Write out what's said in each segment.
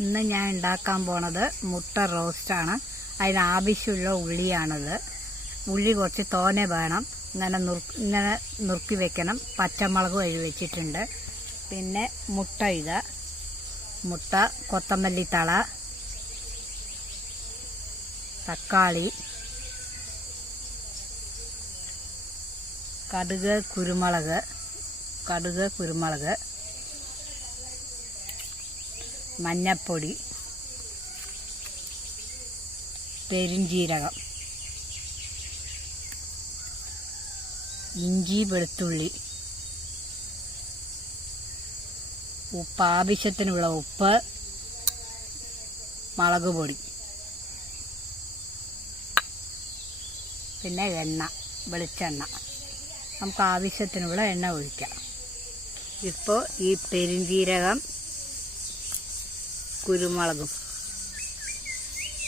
ഇന്ന് ഞാൻ ഉണ്ടാക്കാൻ പോണത് മുട്ട റോസ്റ്റാണ്. അതിനാവശ്യമുള്ള ഉള്ളിയാണത്. ഉള്ളി കുറച്ച് തോനെ വേണം. ഇങ്ങനെ നുറുക്കി വെക്കണം. പച്ചമുളക് വെച്ചിട്ടുണ്ട്. പിന്നെ മുട്ട, കൊത്തമല്ലി തള, തക്കാളി, കടുക്, കുരുമുളക്, മഞ്ഞപ്പൊടി, പെരുംജീരകം, ഇഞ്ചി, വെളുത്തുള്ളി, ഉപ്പ്, ആവശ്യത്തിനുള്ള ഉപ്പ്, മുളക് പൊടി, പിന്നെ വെളിച്ചെണ്ണ. നമുക്ക് ആവശ്യത്തിനുള്ള എണ്ണ ഒഴിക്കാം. ഇപ്പോൾ ഈ പെരുംജീരകം, കുരുമുളകും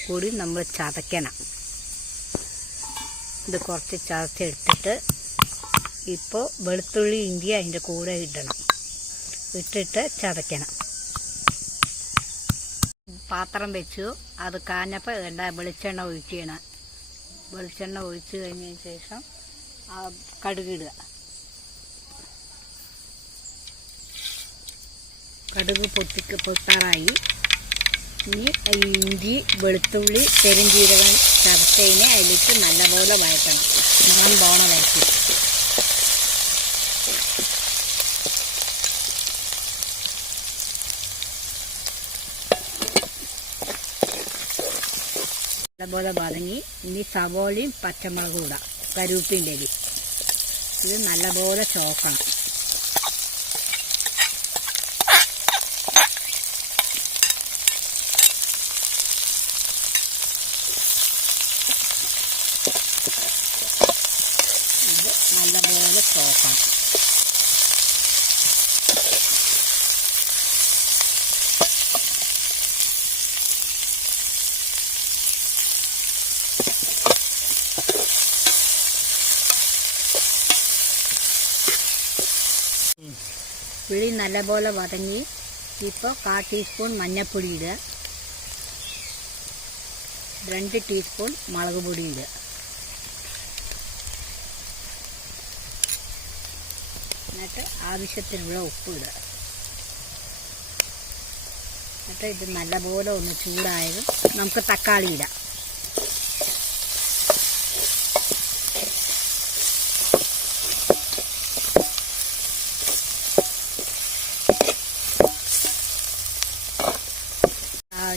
കൂടി നമ്മൾ ചതയ്ക്കണം. ഇത് കുറച്ച് ചതച്ചെടുത്തിട്ട് ഇപ്പോൾ വെളുത്തുള്ളി, ഇഞ്ചി അതിൻ്റെ കൂടെ ഇട്ടിട്ട് ചതയ്ക്കണം. പാത്രം വെച്ചു. അത് കാഞ്ഞപ്പോൾ വെളിച്ചെണ്ണ ഒഴിക്കണം. വെളിച്ചെണ്ണ ഒഴിച്ച് കഴിഞ്ഞതിന് ശേഷം കടുകിടുക. കടുക് പൊട്ടാറായി. ഇനി ഇഞ്ചി, വെളുത്തുള്ളി, പെരുംജീരകം ചതച്ചതിനെ അതിലേക്ക് നല്ലപോലെ വഴറ്റണം. നിറം പോണ വഴറ്റി. നല്ലപോലെ വതങ്ങി. ഇനി സവോളയും പച്ചമുളകും ഇടാം. കരുവേപ്പിൻ്റെ ഇല. ഇത് നല്ലപോലെ ചോക്കണം. ഇത് നല്ലപോലെ ചോക്കണം. ഉള്ളി നല്ലപോലെ വതങ്ങി. ഇപ്പോൾ 1/4 ടീസ്പൂൺ മഞ്ഞൾപ്പൊടി ഇടുക. 2 ടീസ്പൂൺ മുളക് പൊടി ഇടുക. എന്നിട്ട് ആവശ്യത്തിനുള്ള ഉപ്പ് ഇടുക. എന്നിട്ട് ഇത് നല്ലപോലെ ഒന്ന് ചൂടായത് നമുക്ക് തക്കാളി ഇടാം.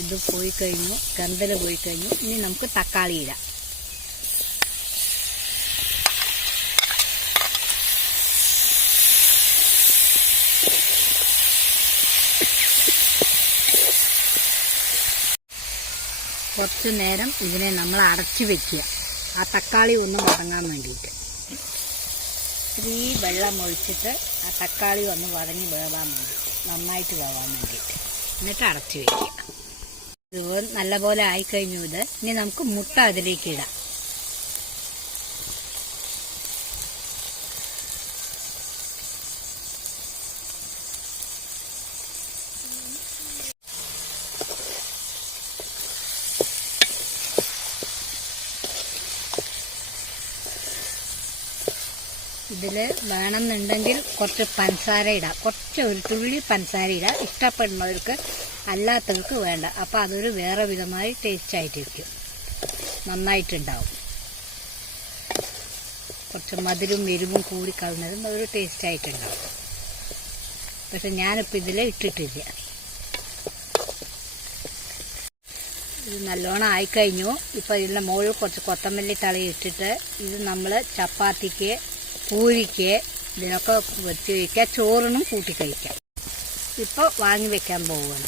ഇത് പോയി കഴിഞ്ഞു, ഗന്ധല പോയി കഴിഞ്ഞു. ഇനി നമുക്ക് തക്കാളി ഇടാം. കുറച്ച് നേരം ഇതിനെ നമ്മൾ അടച്ചു വെക്കുക. ആ തക്കാളി ഒന്ന് വതങ്ങാൻ വേണ്ടിയിട്ട്. ഈ വെള്ളം ഒഴിച്ചിട്ട് ആ തക്കാളി ഒന്ന് വതങ്ങി വേവാൻ വേണ്ടിയിട്ട്, നന്നായിട്ട് വേവാൻ വേണ്ടിയിട്ട്. എന്നിട്ട് അടച്ചു വയ്ക്കുക. ഇത് നല്ലപോലെ ആയിക്കഴിഞ്ഞു. ഇനി നമുക്ക് മുട്ട അതിലേക്ക് ഇടാം. ഇതിൽ വേണമെന്നുണ്ടെങ്കിൽ കുറച്ച് പഞ്ചസാര ഇടാം. ഒരു തുള്ളി പഞ്ചസാര ഇടാം. ഇഷ്ടപ്പെടുന്നവർക്ക്, അല്ലാത്തവർക്ക് വേണ്ട. അപ്പോൾ അതൊരു വേറെ വിധമായി ടേസ്റ്റ് ആയിട്ടിരിക്കും. നന്നായിട്ടുണ്ടാവും. കുറച്ച് മധുരവും എരിവും കൂടി കളഞ്ഞതും അതൊരു ടേസ്റ്റ് ആയിട്ടുണ്ടാവും. പക്ഷെ ഞാനിപ്പോൾ ഇതിൽ ഇട്ടിട്ടില്ല. ഇത് നല്ലോണം ആയിക്കഴിഞ്ഞു. ഇപ്പോൾ ഇതിൻ്റെ മുകളിൽ കുറച്ച് കൊത്തമല്ലി തള ഇട്ടിട്ട് ഇത് നമ്മൾ ചപ്പാത്തിക്ക്, പൂരിക്ക്, ഇതിനൊക്കെ വെച്ച് കഴിക്കാം. ചോറിനും കൂട്ടി കഴിക്കാം. ഇപ്പോൾ വാങ്ങി വെക്കാൻ പോവുകയാണ്.